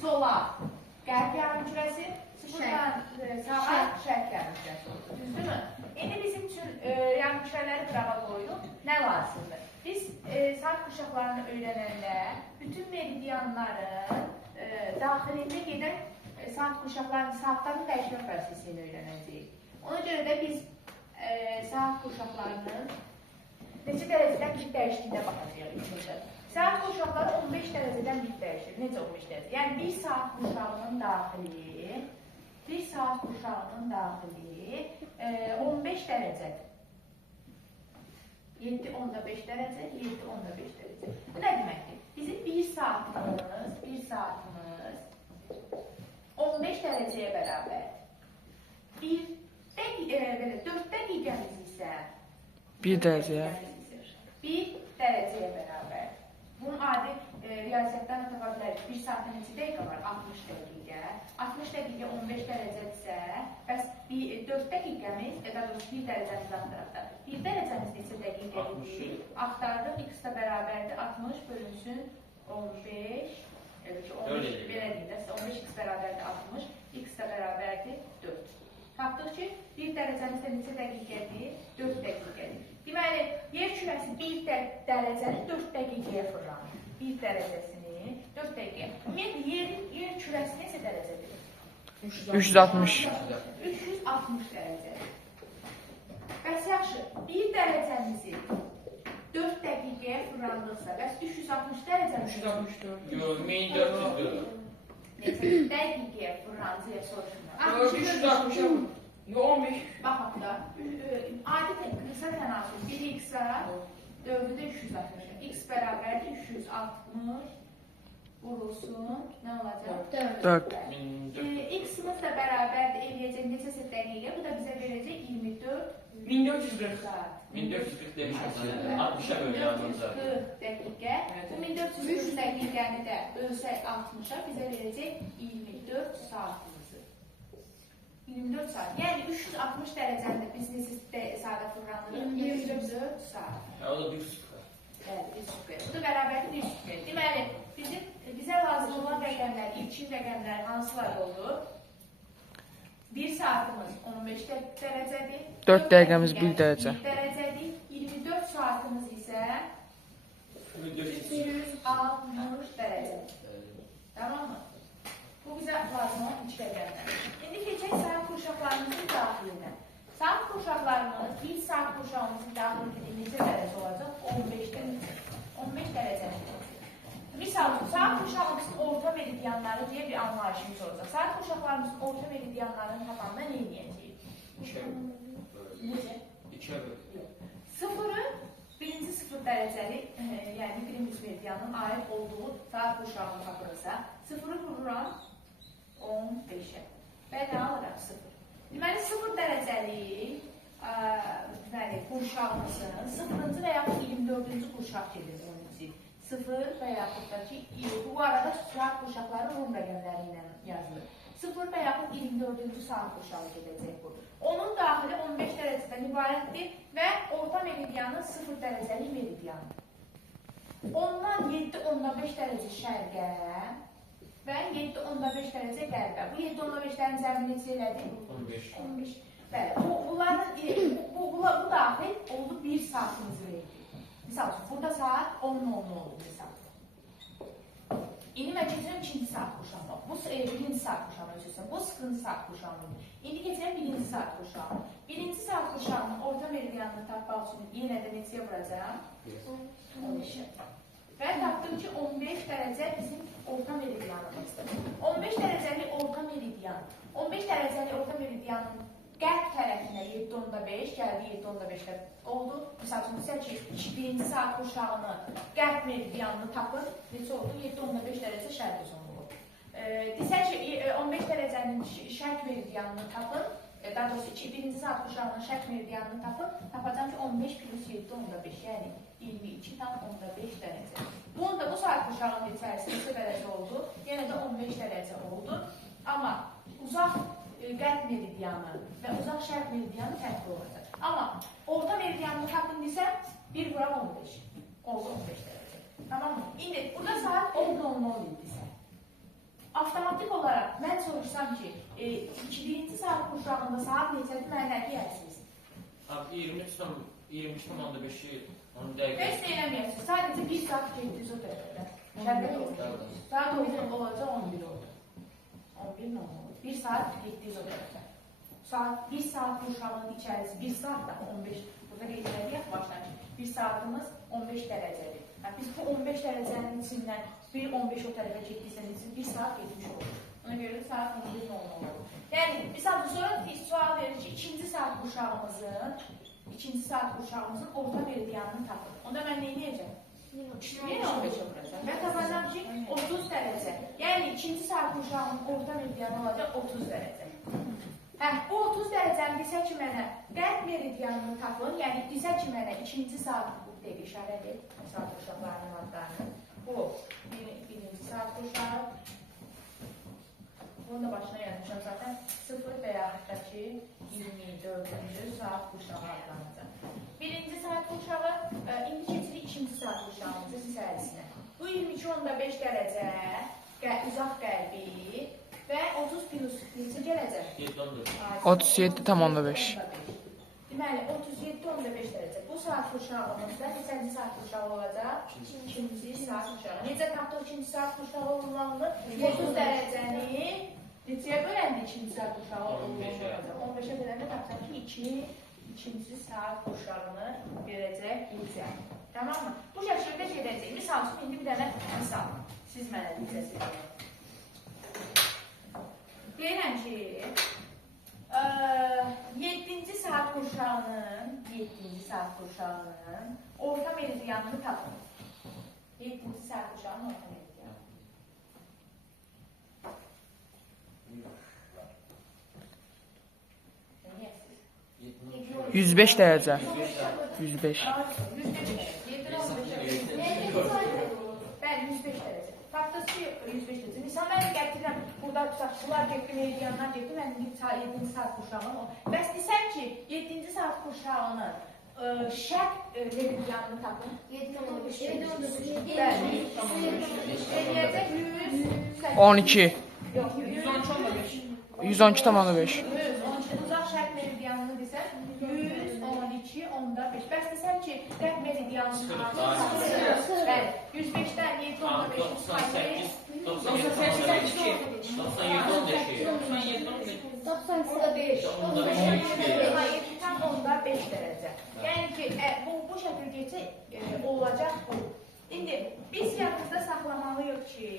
sola qərb yarımkürəsi, sıfırdan sağa şərq yarımkürəsi oldu. Düzdürmü? İndi bizim üçün yarımkürələri qırağa qoyduq. Nə lazımdır? Biz saat qurşaqlarını öyrənəndə bütün meridianların daxilində gedən saat qurşaqlarının saatların dəyişmə prosesini öyrənəcəyik. Ona görə də biz saat qurşaqlarının neçə dərəcədən bir dəyişdiyinə baxacağıq ilk. Saat qurşaqları 15 dərəcədən bir dəyişir. Necə 15 dərəcə? Yəni bir saat qurşağının daxili 15 dərəcədir. 7-10-5 dərəcə, 7-10-5 dərəcə. Bu nə deməkdir? Bizim bir saatımız 15 dərəcəyə bərabər. 4 dəqiqəmiz isə 1 dərəcəyə. 1 dərəcəyə bərabər. Bunun adi riyaziyyatdan da tapa bilərik. 1 saatda neçə dəqiqə var? 60 dəqiqə. 60 dəqiqə 15 dərəcədirsə, bəs 4 dəqiqəmiz, daha doğrusu 1 dərəcəmiz axtaraq da. 1 dərəcəmiz neçə dəqiqədir? Axtardıq, x da bərabərdir 60 bölünsün 15. Evet ki 15 belə deyil də, 15x bərabərdir 60, x da bərabərdir 4. Tapdıq ki, 1 dərəcəmizdə neçə dəqiqədir? 4 dəqiqədir. Deməli, yer kürəsi 1 dərəcəni 4 dəqiqəyə fırlanır. 1 dərəcəsini 4 dəqiqəyə. Ümumiyyətlə, yer kürəsi neçə dərəcədir? 360. 360 dərəcədir. Bəs yaxşı, 1 dərəcəmizi 4 dəqiqəyə fırlandıqsa, bəs 360 dərəcəmizi? 364. Yox, 1404. Neçə dəqiqəyə fırlandıqsa soruşma. 360. Yox, 15. Baxaq da, adi qısa tənasüb 1x-a 4-ü də 360. X bərabərdir 360 vurulsun, nə olacaq? 4. X-imiz də bərabərdir, eləyəcək neçəsə dəqiqə, bu da bizə verəcək 24 1440. saat. 1440 demişəm. 60-a bölünür. 1440 dəqiqə. Bu 1440 dəqiqəni də bölsək 60-a bizə verəcək 24 saatımızı. 24 saat. Yəni 360 dərəcəndə biz neçə saata fırlanırıq? 24 saat. O da 1 sıfır. Evet, 1 sıfır. Bu da bərabərdir 1 sıfır. Deməli, bizə lazım olan rəqəmlər, ilkin rəqəmlər hansılar olur? 1 saatımız 15 dərəcədir. 4 dəqiqəmiz 1 dərəcə. 1 dərəcədir. 24 saatımız isə 360 dərəcədir. Tamam mı? Bu bizə lazım olan ilk rəqəmlər. İndi keçək saat qurşaqlarımızın daxilinə. Saat qurşaqlarımız, 1 saat qurşağımızın daxilində neçə dərəcə olacaq? 15 dərəcə. 15 dərəcə. Misal, saat qurşağımızın orta meridianları deyə bir anlayışımız olacaq. Saat qurşaqlarımızın orta meridianlarının tapanda nə edəcəyik? Necə? 2'ye bölünür. Sıfırı, birinci sıfır dərəcəli, yəni birinci meridianın aid olduğu saat qurşağını tapırsa, sıfırı vururam 15'ə və nə alıraq? Sıfır. Deməli, sıfır dərəcəli qurşağımızın 0-cı və yaxud 24-cü qurşaq gedir onun için. 0 və yaxud da ki, bu arada saat qurşaqları Rum rəqəmləri ilə yazılır. 0 və yaxud 24-cü saat qurşağı gedəcək bu. Onun daxili 15 dərəcədən ibarətdir və orta meridianın 0 dərəcəli meridianı. Ondan 7-15 dərəcə şərqə və 7-15 dərəcə qərbə. Bu 7-15-lərin zəmini neçə elədir? 15. Bəli, bu daxil oldu 1 saatımızı verir. Misal, burada saat 10:00 oldu misal. İndi mən keçirəm 2-ci saat qurşağına. Bu 1-ci saat qurşağına ölçürsün. Bu 0-cı saat qurşağına. İndi keçirəm 1-ci saat qurşağına. 1-ci saat qurşağının orta meridianını tapmaq üçün yenə də neçəyə vuracaq? 15'ə. Və tapdım ki 15 dərəcə bizim orta meridianımızdır. 15 dərəcəli orta meridian. 15 dərəcəli orta meridianın qərb tərəfinə 7:5, gəldi 7:15-də oldu. Misal üçün, desək ki, 1-ci saat qurşağını, qərb meridianını tapın, neçə oldu? 7:15 dərəcə şərq uzunluğu. Desək ki, 15 dərəcənin şərq meridianını tapın, daha doğrusu 1-ci saat qurşağının şərq meridianını tapın, tapacağım ki 15 plus 7:15, yəni 22,5 dərəcə. Bunun da bu saat qurşağının içərisində neçə dərəcə oldu? Yenə də 15 dərəcə oldu. Amma uzaq qərb meridianı və uzaq şərq meridianı fərqli olacaq. Amma orta meridianını tapın desəm, 1 vuram 15. Oldu 15 dərəcə. Tamam mı? İndi burada saat 10:00 idisə. avtomatik olaraq mən soruşsam ki, birinci saat qurşağında saat neçədir, mənə nə deyərsiniz? Abi 22,5'i onun dəqiqə. Heç nə eləməyəsiniz. Sadəcə 1 saat getdiniz o tərəfdə. Şərbət oldu. Saat olacaq 11 oldu. 11 nə oldu? 1 saat getdiniz o tərəfdə. Saat 1 saat qurşağının içərisi 1 saat da 15. Burada qeyd edək başlayın. 1 saatımız 15 dərəcədir. Yəni biz bu 15 dərəcənin içindən 1-15 o tərəfə getdiyseniz 1 saat getmiş olur. Ona görə saat 11 olur. Yəni misal sonra sual verir ki, ikinci saat qurşağımızın orta meridianını tapın. Onda mən nə edəcəm? Yenə 15 olacaq. Mən tapacağım ki 30 dərəcə. Yəni ikinci saat qurşağının orta meridianı olacaq 30 dərəcə. Bu 30 dərəcəni desə ki mənə qərb meridianını tapın. Yəni desə ki mənə ikinci saat dəqiq işarədir. Saat qurşaqlarının adlarını. Bu birinci saat qurşağı. Bunun da başına yazmışam zaten 0 və yaxud da ki 24-cü saat qurşağı adlanacaq. Birinci saat qurşağı, indi keçirik ikinci saat qurşağımızın içərisinə. Bu 22,5 dərəcə uzaq qərbi və 30 plus neçə gələcək? 37,5. Deməli 37,5 dərəcə. Bu saat qurşağımızda neçənci saat qurşağı olacaq? İkinci saat qurşağı. Necə tapdıq ikinci saat qurşağı olmalı? 30 dərəcəni neçəyə böləndə ikinci saat qurşağı olacaq? 15-ə böləndə tapdıq ki, ikinci saat qurşağını verəcək bizə. Tamam mı? Bu şəkildə gedəcək. Misal üçün, indi bir dənə misal. Siz mənə deyəcəksiniz. Deyirəm ki, 7-ci saat qurşağının orta meridianını tapın. 7-ci saat qurşağının orta meridianı. 105 dərəcə. 105. Bəli, 105 dərəcə. Faktası ki, 105 dərəcə. Misal, mən gətirirəm, burada tutaqçılar getdi, meridianlar getdi, mən 7-ci saat qurşağını. Bəs desəm ki, 7-ci saat qurşağının şərq meridianını tapın. 12. 112,5. 112,5. Uzaq şərq meridianını desəm, 112,5. Bəs desəm ki, qərb meridianını tapın. 105-dən 7,5. 97,5 dərəcə. Yəni ki, bu şəkil geçə olacaq bu. İndi biz yadımızda saxlamalıyıq ki,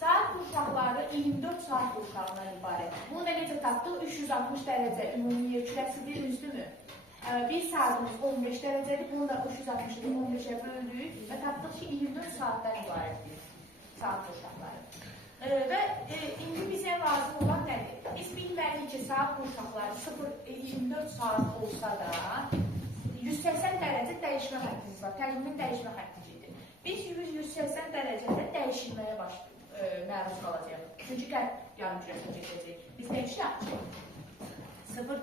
saat qurşaqları 24 saat qurşağından ibarət. Bunu da necə tapdıq? 360 dərəcə ümumi yer kürəsidir, düzdürmü? Bir saatımız 15 dərəcədir, bunu da 360-ı 15-ə böldük və tapdıq ki, 24 saatdan ibarətdir saat qurşaqları. Və indi bizə lazım olan nədir? Biz bilməliyik ki, saat qurşaqları 24 saat olsa da 180 dərəcə dəyişmə xəttimiz var, təqvimin dəyişmə xəttidir. Biz 180 dərəcədə dəyişilməyə məruz qalacaq. Çünki qərb yarımkürəsinə keçəcək. Biz nə iş yapacaq? 0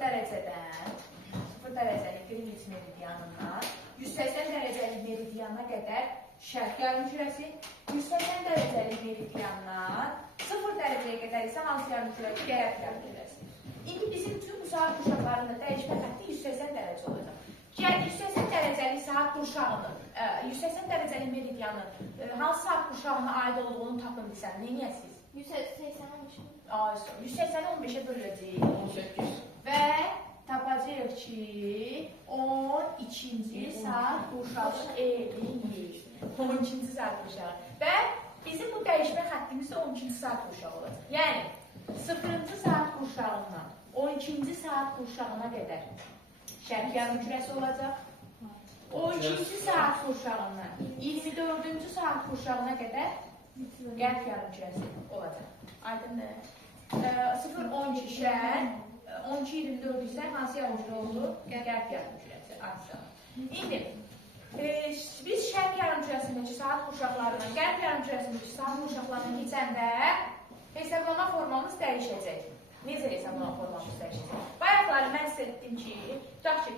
dərəcəlik Greenwich meridianından 180 dərəcəlik meridiana qədər şərq yarımkürəsi, 180 dərəcəlik meridiandan 0 dərəcəyə qədər isə hansı yarımkürəsi? Qərb yarımkürəsi. İndi bizim bütün bu saat qurşaqlarında dəyişmə xətti 180 dərəcə olacaq. Yəni 180 dərəcəlik saat qurşağının, 180 dərəcəlik meridianın hansı saat qurşağına aid olduğunu tapın desəm, nə edəsiniz? 180-i 15-ə böləcəyik. 18. Və tapacağıq ki, 12-ci saat qurşağı eləyir. 12-ci saat qurşağı. Və bizim bu dəyişmə xəttimiz də 12-ci saat qurşağı olacaq. Yəni, 0-cı saat qurşağından 12-ci saat qurşağına qədər şərq yarımkürəsi olacaq. 12-ci saat qurşağından 24-cü saat qurşağına qədər qərb yarımkürəsi olacaq. Aydındır. 0-12 şərq, 12-24 isə hansı yarımkürə oldu? Qərb yarımkürəsi aşağı. İndi biz şərq yarımkürəsindəki saat qurşaqlarından qərb yarımkürəsindəki saat qurşaqlarına keçəndə hesablama formamız dəyişəcək. Necə hesablama formamız dəyişəcək? Bayaqları mən sizə dedim ki, tutaq ki,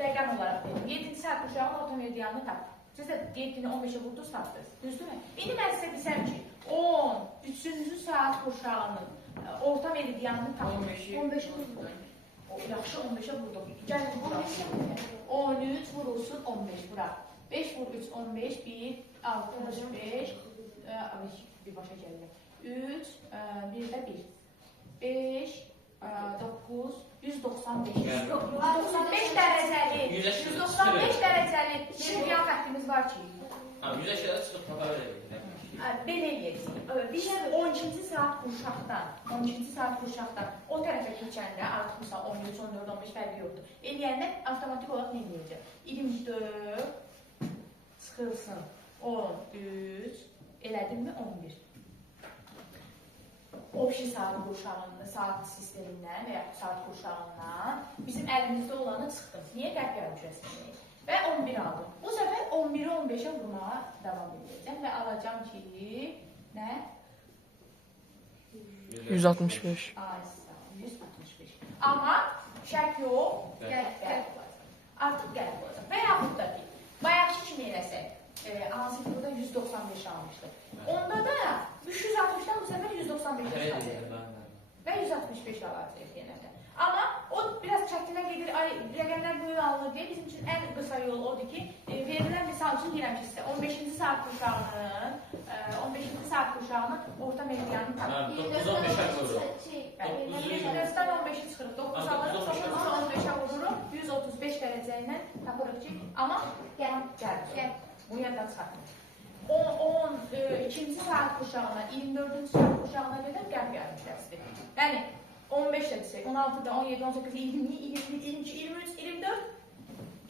rəqəm olaraq dedim, 7-ci saat qurşağının orta meridianını tapdıq. Siz də 7-ni 15-ə vurdunuz, tapdınız. Düzdürmü? İndi mən sizə desəm ki, 10, 3 3-cü saat qurşağının orta meridianını tapın. 15'i vurduq. Yaxşı, 15'e vurduq. Gəlin bura. 13 vurulsun, 15 bura. 5 vur 3, 15, 1, 65, bir başa gəlirəm. 3, 1 də 1. 5, 9, 195. 195 dərəcəli. 195 dərəcəli meridian xəttimiz var ki. Yüz aşağıda çıxıb tapa verək. Belə eləyəcək. Biz 12-ci saat qurşaqdan o tərəfə keçəndə, artıq misal 13, 14, 15 fərqi yoxdur. Eləyəndə avtomatik olaraq nə eləyəcək? 24 çıxılsın 13, elədimmi 11. Obşi saat qurşağından, saat sistemindən və yaxud saat qurşağından bizim əlimizdə olanı çıxdım. Niyə qərb yarımkürəsindəyik? Və 11 aldım. Bu səfər 11-i 15-ə vurmağa davam edəcəm və alacam ki, nə? 165. 165. Amma şək yox, qərb olacaq. Artıq qərb olacaq. Və yaxud da ki, bayaqki kimi eləsək, hansı ki, burada 195 almışdır. Onda da 360-dan bu səfər 195-ə salacaq. Və 165 alacaq yenə də. Amma o biraz çətinə gedir, rəqəmlər böyük alınır deyə bizim üçün ən qısa yol odur ki, verilən misal üçün deyirəm ki, sizə 15-ci saat qurşağının orta meridianını tapın. 9-15'ə vururum. 9-dan 15-i çıxırıq, 9 alırıq, 9-15-ə vururuq, 135 dərəcə ilə tapırıq ki, amma gəlir. Bu yadda çıxartır. 12-ci saat qurşağına, 24-cü saat qurşağına qədər qərb yarımkürəsidir. Yəni, 15 də desək, 16-da, 17, 18, 20, 21, 22, 23, 24.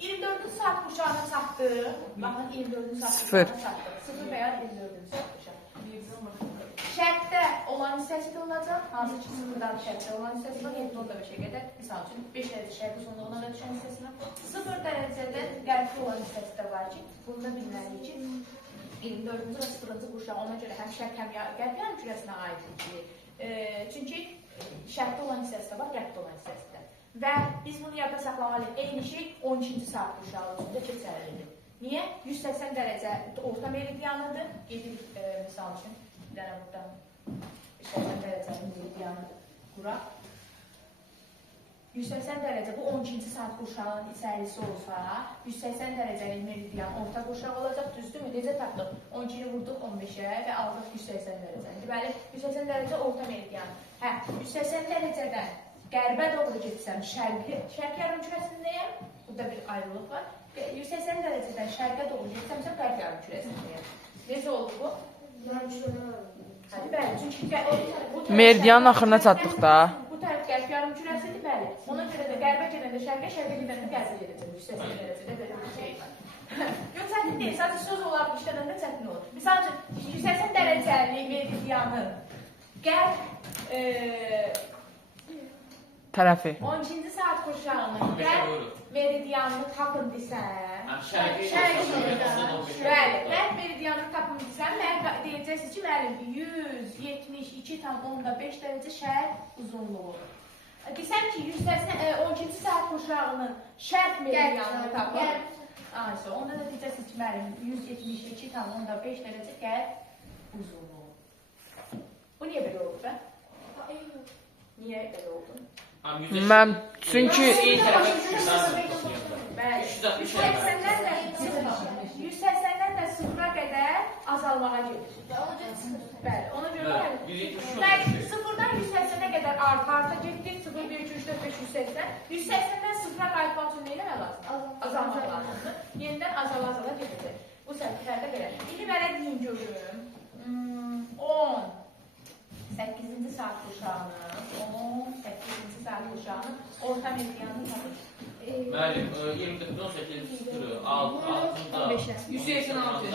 24-cü saat qurşağına çatdıq. Baxın, 24-cü saat qurşağına çatdıq. 0 və ya 24-cü saat qurşağına. Şərtdə olan hissəsi də olacaq. Hansı ki, 0-dan şərtdə olan hissəsi var. 7-15-ə qədər. Misal üçün, 5 dərəcə şərq uzunluğuna da düşən hissəsi var. 0 dərəcədən qərbdə olan hissəsi də var ki, bunu da bilməliyik ki, 24-cü və 0-cı qurşaq ona görə həm şərq, həm qərb yarımkürəsinə aiddir ki, çünki şərtdə olan hissəsi də var, qərbdə olan hissəsi də. Və biz bunu yadda saxlamalıyıq. Eyni şey 12-ci saat qurşağı üçün də keçərlidir. Niyə? 180 dərəcə orta meridianıdır. Gedirik, misal üçün, bir dənə burada 180 dərəcəli meridianı quraq. 180 dərəcə bu 12-ci saat qurşağının içərisi olsa, 180 dərəcəli meridian orta qurşaq olacaq, düzdürmü? Necə tapdıq? 12-ni vurduq 15-ə və aldıq 180 dərəcəni. Deməli, 180 dərəcə orta meridian. 180 dərəcədən qərbə doğru getsəm, şərq yarımkürəsindəyəm. Burada bir ayrılıq var. 180 dərəcədən şərqə doğru getsəmsə, qərb yarımkürəsindəyəm. Necə oldu bu? Hadi bəli, çünki Meridianın axırına çatdıq da. Bu tərəf qərb yarımkürəsidir, bəli. Ona görə də qərbə gedəndə şərqə, şərqə gedəndə qərbə gedəcək. 180 dərəcədə belə bir şey var. Yox, çətin deyil, sadəcə söz olaraq işlədəndə çətin olur. Misal üçün, 180 dərəcəli meridianın qərb Tərəfi. 12-ci saat qurşağının qərb meridianını tapın desəm, bəli, qərb meridianını tapın desəm, mənə deyəcəksiniz ki, müəllim, 172,5 dərəcə şərq uzunluğu. Desəm ki, 12-ci saat qurşağının şərq meridianını tapın. Onda da deyəcəksiniz ki, müəllim, 172,5 dərəcə qərb uzunluğu. Bu niyə belə oldu? Niyə belə oldu? Mən çünki 180-dən də 0-a qədər azalmağa gedir. Bəli, ona görə bəli, 0-dan 180-ə qədər arta getdik. 0, 1, 2, 3, 4, 5, 180. 180-dən 0-a qayıtmaq üçün nə eləmək lazımdır? Azalmaq lazımdır. Yenidən azala gedəcək. Bu səfərdə belə. İndi mənə deyin görürüm. 18-ci saat qurşağının, 18-ci saat qurşağının orta meridianını tapın. Müəllim, 24-18 sıfırı, altında 186.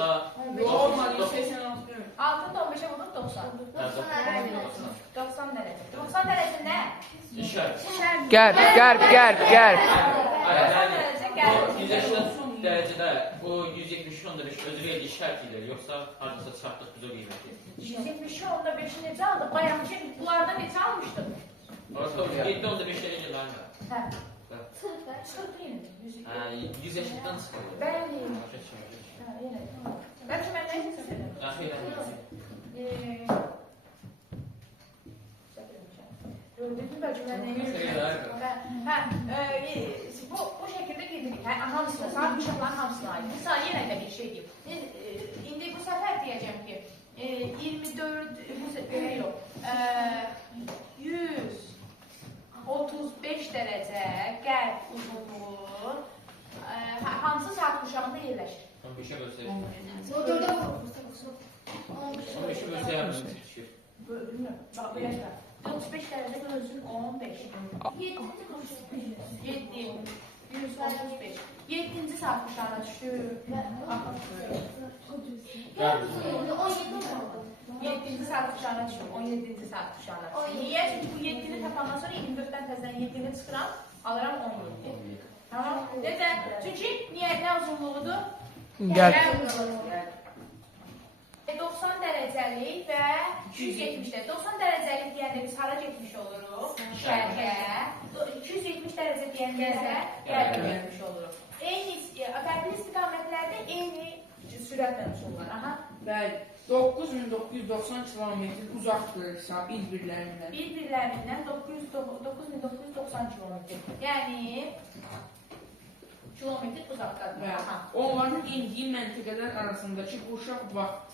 Olmadı, 186. Altında 15'e vurup 90. 90 derece. 90 derece ne? İşaret. qərb. 180 dərəcədə o 170-15 özü verdiyi şərt ilə, yoxsa hardasa çarpdıq biz o qiyməti? 170-15'i necə aldıq? Bayaqki bunlarda necə almışdıq? 7-15 dərəcə vermə. Hə. Çıxırdı yenə. 100 yaşından çıxırdı. Bəli. Bəlkə mən nə istədim? Bu şəkildə gedirik. Hamısına, saat uşaqların hamısına aid. Misal, yenə də bir şey deyim. İndi bu səfər deyəcəm ki, 24, belə yox, 135 dərəcə qərb uzunluğu hansı saat quşağında yerləşir? 15'e bölsək. 15'e bölsək yarım düşür. Bilmirəm, bax, belə çıxar. 35 dərəcə bölsün 15. 7, 135. 7-ci saat quşağına düşür. 7-ci saat quşağına düşür. 17-ci saat quşağına düşür. Niyə? Çünki bu 7-ni tapandan sonra 24-dən təzədən 7-ni çıxıram, alıram 17. Tamam? Necə? Çünki niyə? Nə uzunluğudur? Gəl. 90 dərəcəlik və 270 dərəcə. 90 dərəcəlik deyəndə biz hara getmiş oluruq? Şərqə. 270 dərəcə deyəndə isə qərbə getmiş oluruq. Eyni, fərqli istiqamətlərdə eyni sürətlə uçurlar. Aha. Bəli. 9990 kilometr uzaqdırsa bir-birlərindən. Bir-birlərindən 9990 kilometr. Yəni kilometr uzaqdadır. Aha. Onların indiyi məntəqələr arasındakı quşaq vaxt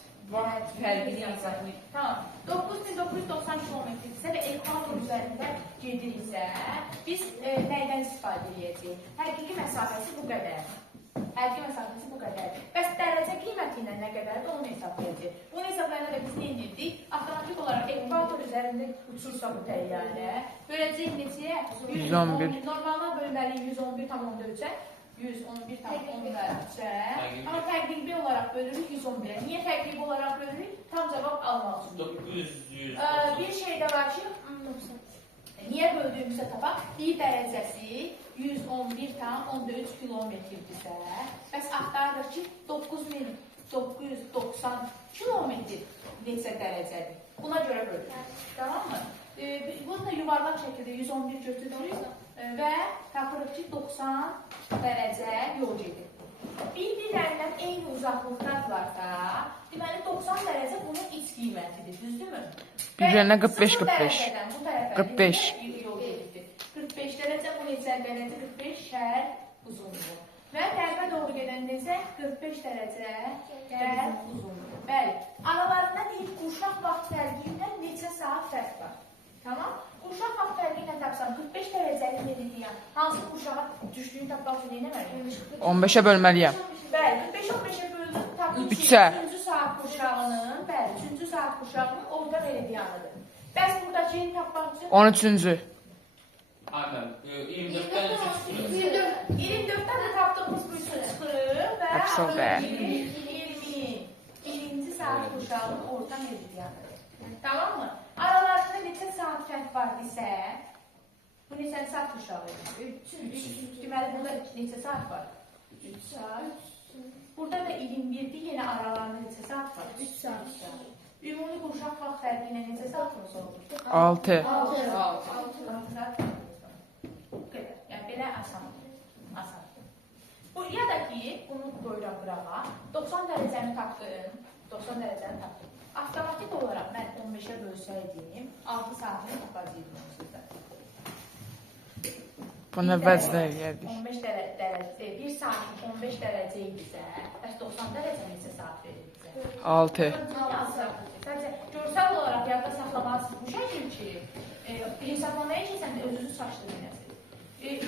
fərqini hesablayır. Tamam. 9990 kilometrdirsə və ekvator üzərində gediriksə, biz nəydən istifadə edəcəyik? Həqiqi məsafəsi bu qədər. Həqiqi məsafəsi bu qədər. Bəs dərəcə qiyməti ilə nə qədərdir, onu hesablayacaq. Bunu hesablayanda da biz nə edirdik? Avtomatik olaraq ekvator üzərində uçursa bu təyyarə, böləcək neçəyə? 111. Normalına bölməliyik 111,3-ə. 111,3-ə. Amma təqribi olaraq bölürük 111-ə. Niyə təqribi olaraq bölürük? Tam cavab almaq üçün. 900. Bir şey də var ki, niyə böldüyümüzə tapaq? Bir dərəcəsi 111,3 kilometrdirsə, bəs axtarırıq ki, 9990 kilometr neçə dərəcədir? Buna görə bölürük. Tamam mı? Bunu da yuvarlaq şəkildə 111 götürürük və tapırıq ki, 90 dərəcə yol gedir. Bir-birlərindən eyni uzaqlıqdadırlarsa, deməli 90 dərəcə bunun iç qiymətidir, düzdürmü? Bir-birinə 45-45. 45. 45 dərəcə, bu neçə dərəcə? 45 şərq uzunluğu. Və qərbə doğru gedəndə isə 45 dərəcə qərb uzunluğu. Bəli, aralarında deyib quşaq vaxt fərqi ilə neçə saat fərq var. Tamam? Quşaq vaxt fərqi ilə tapsam 45 dərəcəlik meridiyən hansı quşağa düşdüyünü tapmaq üçün eləməliyim? 15-ə bölməliyəm. Bəli, 45-15-ə böldüm, tapdım ki, 3-ə. 3-cü saat quşağının, bəli, 3-cü saat quşağının orta meridiyanıdır. Bəs buradakini tapmaq üçün? 13-cü. Aynen. 24'ten 24'ten de tapdığımız bu üçün çıxır və Absolutely. 21-ci saat quşağının orta meridiyanıdır. Tamam mı? Aralarında neçə saat fərq var isə, bu neçə saat quşağı? 3. Deməli, burada neçə saat var? 3 saat. Burada da 21-dir, yenə aralarında neçə saat var? 3 saat. Ümumi quşaq vaxt fərqi ilə neçə saat mı sorulur? 6. 6 saat. Bu qədər. Yəni, belə asandır. Asandır. Ya da ki, bunu qoyuram qırağa, 90 dərəcəni tapdım. 90 dərəcəni tapdım. Avtomatik olaraq mən 15-ə bölsəydim, 6 saatını tapacaqdım sizdə. Bunu vəcdə edirdik. 15 dərəcə, 1 saat 15 dərəcə idisə, bəs 90 dərəcə neçə saat verir bizə? 6. Sadəcə, görsel olaraq yadda saxlamalısınız bu şəkil ki, hesablamaya ki, sən də özünüzü saçlı dinəsiniz.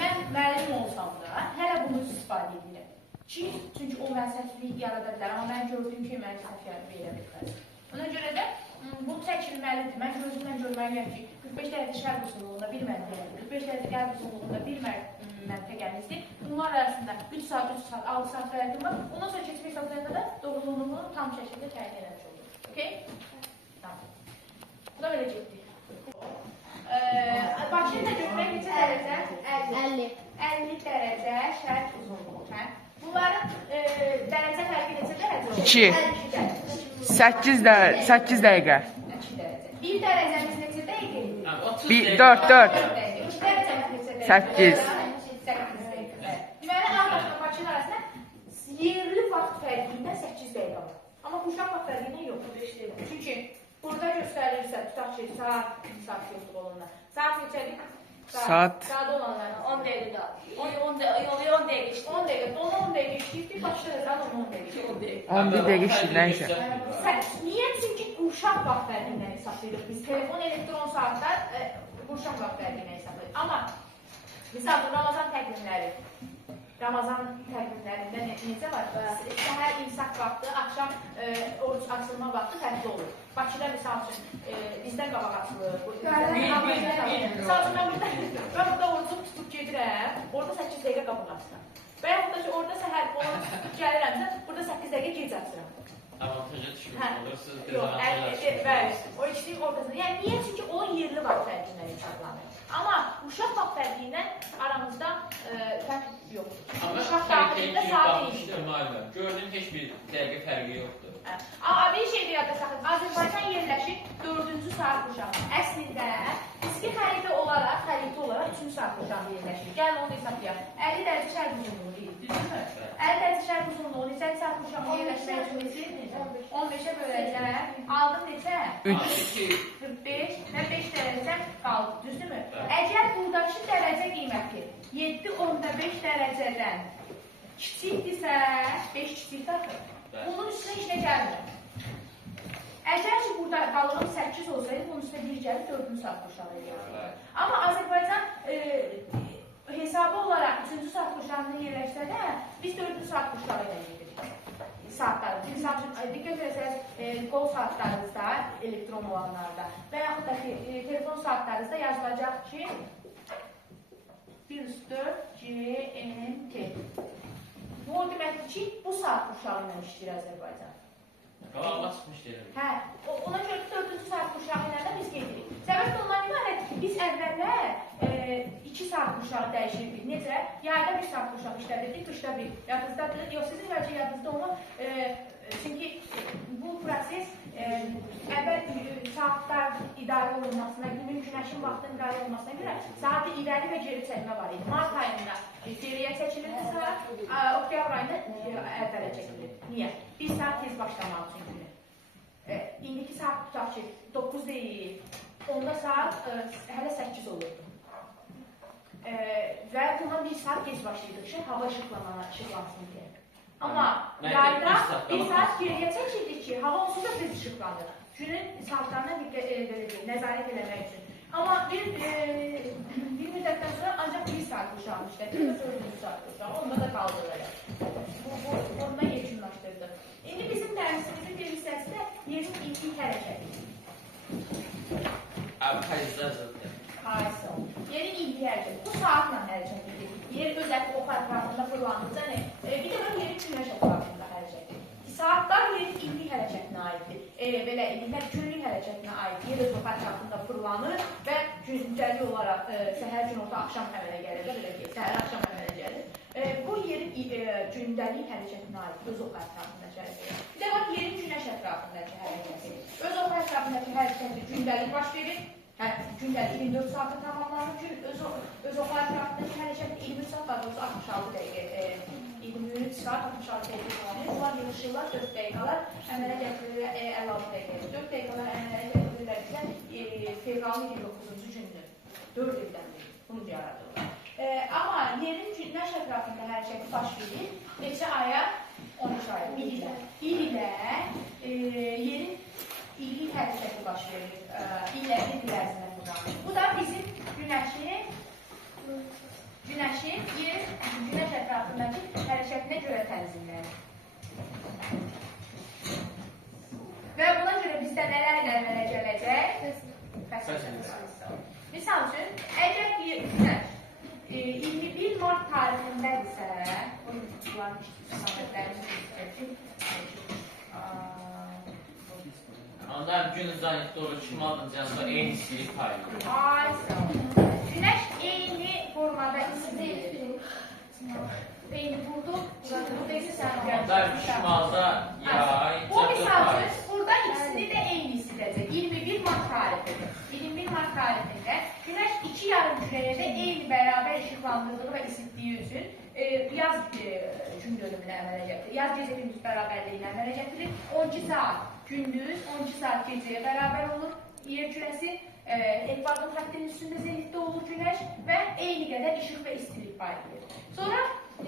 Mən müəllim olsam da, hələ bunu istifadə edirəm. Çünki o mən səhvlik yarada bilər, amma mən gördüyüm ki, mən səhv verə bilməz. Ona görə də bu çəkilməlidir. Mən gözümlə görməliyəm ki, 45 dərəcə şərq uzunluğunda bir məntəqədir, 45 dərəcə qərb uzunluğunda bir məntəqəmizdir. Bunlar arasında 3 saat, 3 saat, 6 saat fərqim var. Ondan sonra keçmək hesablarında da doğruluğunu tam şəkildə təyin eləmiş olur. Okay? Tamam. Bu da belə getdik. Bakını da görmək neçə dərəcə? 50. 50 dərəcə şərq uzunluğu. Bunların dərəcə fərqi neçə dərəcə? 2. 8 dəqiqə. 1 dərəcəmiz neçə dəqiqə? 4. 3 dərəcəmiz neçə dəqiqə? 8. 8 dəqiqə. Deməli, Ağdaşla Bakının arasında yerli vaxt fərqi ilə 8 dəqiqə var. Amma quşaq vaxt fərqi ilə yox, 5 dəqiqə. Çünki burada göstərilirsə, tutaq ki, saat yoxdur onunla. Saat neçədir? Saat. Saat olanlarla 10 dəqiqə qaldı. 10 dəqiqə işləyir. 10 dəqiqə, 10 dəqiqə işləyir, başlayacaq 10 dəqiqə. 11 dəqiqə işləyir, nəysə. Niyə? Çünki qurşaq vaxt fərqindən hesablayırıq biz. Telefon, elektron saatlar qurşaq vaxt fərqindən hesablayırıq. Amma misal Ramazan təqvimlərində necə var? Səhər imsak vaxtı, axşam oruç açılma vaxtı fərqli olur. Bakıda misal üçün bizdən qabaq açılır. Misal üçün mən burada orucu tutub gedirəm, orada 8 dəqiqə qabaq açıram. Və yaxud da ki, orada səhər oruç tutub gəlirəmsə, burada 8 dəqiqə gec açıram. Avantaja düşmüş olursunuz. Yox, bəli, o ikisinin ortasında. Yəni, niyə? Çünki onun yerli vaxt fərqindən hesablanır. Amma uşaq vaxt fərqindən aramızda fərq yoxdur. Amma Uşaq fərqli daxilində kimi saat baxmışdır, müəllimə. Gördüyün heç bir dəqiqə fərqi yoxdur. Amma bir şey də yadda saxlayın. Azərbaycan yerləşir 4-cü saat quşağı. Əslində, fiziki xəritə olaraq 3-cü saat quşağı yerləşir. Gəlin onu hesablayaq. 50 dərəcə şərq uzunluğu deyil, düzdürmü? 50 dərəcə şərq uzunluğu neçə saat quşağı yerləşmək üçün neçə? 15-ə böləcək. Aldım neçə? 45 və 5 dərəcə qaldı, düzdürmü? Əgər buradakı dərəcə qiyməti 7.5 dərəcədən kiçikdirsə, 5 kiçik daxil. Bunun üstünə heç nə gəlmir. Əgər ki, burada qalığım 8 olsaydı, bunun üstünə bir gəlib 4-cü saat quşağı yerləşir. Amma Azərbaycan hesabı olaraq 3-cü saat quşağını yerləşsə də, biz 4-cü saat quşağı yerləşirik. Saatlarımız. Misal üçün, diqqət etsəniz, qol saatlarınızda, elektron olanlarda və yaxud da ki, telefon saatlarınızda yazılacaq ki, 104 GMT. Bu o deməkdir ki, bu saat quşağı ilə işləyir Azərbaycan. Qalaqla çıxmış deyirəm. Hə, ona görə 4-cü saat quşağı ilə də biz gedirik. Səbəb də ondan ibarətdir ki, biz əvvəllər 2 saat quşağı dəyişirdik. Necə? Yayda 1 saat quşağı işlədirdik, qışda 1. Yadınızdadır. Yox, sizin bəlkə yadınızda onu. Çünki bu proses əvvəl saatlar idarə olunmasına, günəşin vaxtının idarə olunmasına görə saatı irəli və geri çəkmə var idi. Mart ayında geriyə çəkilirdi saat, oktyabr ayında əvvələ çəkilir. Niyə? 1 saat tez başlamaq üçün günü. İndiki saat tutaq ki, 9 deyil, onda saat hələ 8 olurdu. Və buna 1 saat gec başlayırdı ki, hava işıqlansın deyə. Amma yayda 1 saat geriyə çəkildi ki, hava onsuz da tez işıqlanır. Günün saatlarına nəzarət eləmək üçün. Amma bir müddətdən sonra ancaq 1 saat quşağı işlədir və 4-cü saat quşağı. Onda da qaldırılır. Ondan yekunlaşdırdı. İndi bizim dərsimizin bir hissəsi də yerin ilk hərəkəti. Abi, xərizdə zırdır. Haysa. Yerin ilk hərəkəti. Bu saatla hərəkət edir. Yer öz ox ətrafında fırlanırsa ne? Bir də var yerin günəş ətrafında hərəkəti. Saatlar yerin ilk hərəkətinə aiddir. Belə illər günlük hərəkətinə aid. Yer öz ox ətrafında fırlanır və güncəli olaraq səhər gün orta axşam əmələ gəlir. Belə ki, səhər axşam əmələ gəlir. Bu yerin gündəlik hərəkətinə aid. Öz ox ətrafındakı hərəkəti. Bir də var yerin günəş ətrafındakı hərəkəti. Öz ox ətrafındakı hərəkəti gündəlik baş verir. Gündəlik 24 saatı tamamlanır. Öz ox ətrafındakı hərəkəti 23 saat, daha doğrusu 66 dəqiqə. 23 saat, 66 dəqiqə tamamlayır. Onlar yığışırlar, 4 dəqiqələr əmələ gətirirlər 56 dəqiqə. 4 dəqiqələr əmələ gətirirlər bizə fevralın 29-cu gündür. 4 ildən bunu yaradırlar. Amma yerin günəş ətrafında hərəkəti baş verir. Neçə aya? 13 aya. 1 ilə. 1 ilə yerin illik hərəkəti baş verir. İllərin bir ərzində kullanılır. Bu da bizim günəşin günəş ətrafındakı hərəkətinə görə tənzimlənir. Və buna görə bizdə nələr əmələ gələcək? Misal üçün, əgər günəş 21 mart tarixindədirsə, Onda gün uzanlıqda olur, şimaldan cənubda eyni istilik paylayır. Aysa. Günəş eyni formada istidir. Eyni vurdu. Burada isə sən Onda şimalda yay, bu misal üçün, burada ikisini də eyni istidəcək. 21 mart tarixidir. 21 mart tarixində günəş 2 yarım kürəyə eyni bərabər işıqlandırdığı və isitdiyi üçün yaz gün dönümünə əmələ gətirir. Yaz gecə gündüz bərabərliyinə əmələ gətirir. 12 saat gündüz, 12 saat gecəyə bərabər olur. yer kürəsi ekvator xəttinin üstündə zenitdə olur günəş və eyni qədər işıq və istilik paylayır. Sonra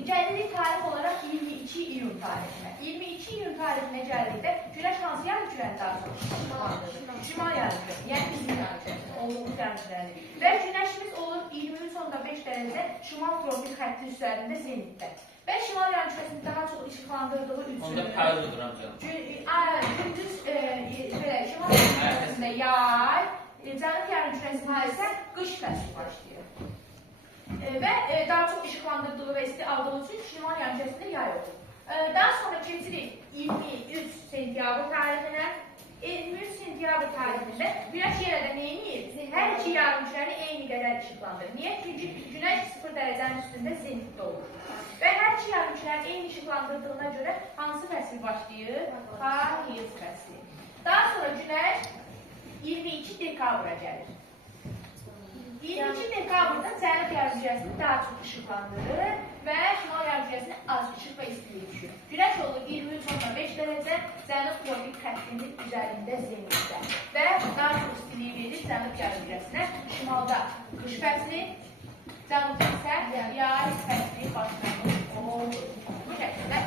gəlirik tarix olaraq 22 iyun tarihinə. 22 iyun tarihinə gəldikdə günəş hansı yarımkürəni daha çox işıqlandırır? Şimal yarımkürəni, yəni bizim yarımkürəni, olduğumuz yarımkürəni. Və günəşimiz olur 23.5 dərəcədə şimal tropik xətti üzərində zenitdə. Və şimal yarımkürəsini daha çox işıqlandırdığı üçün Onda paylıdır amca. gündüz şimal yarımkürəsində yay, cənub yarımkürəsində isə qış fəsli başlayır. Və daha çox işıqlandırdığı və isti aldığı üçün şimal yarımkürəsində yay olur. Daha sonra keçirik 23 sentyabr tarihinə. 23 sentyabr tarixində günəş yenə də neyini? Hər iki yarımkürəni eyni qədər işıqlandırır. Niyə? Çünki günəş 0 dərəcənin üstündə zenitdə olur. Və hər iki yarımkürəni eyni işıqlandırdığına görə hansı fəsil başlayır? Payız fəsli. Daha sonra günəş 22 dekabra gəlir. 22 dekabrda cənub yarımkürəsini daha çox işıqlandırır və şimal yarımkürəsini az işıq və istilik düşür. Günəş olur 23.5 dərəcə cənub tropik xəttinin üzərində zenitdə və daha çox istiliyi verir cənub yarımkürəsinə. Şimalda qış fəsli, cənubda isə yay fəsli başlanır olur. Bu şəkildə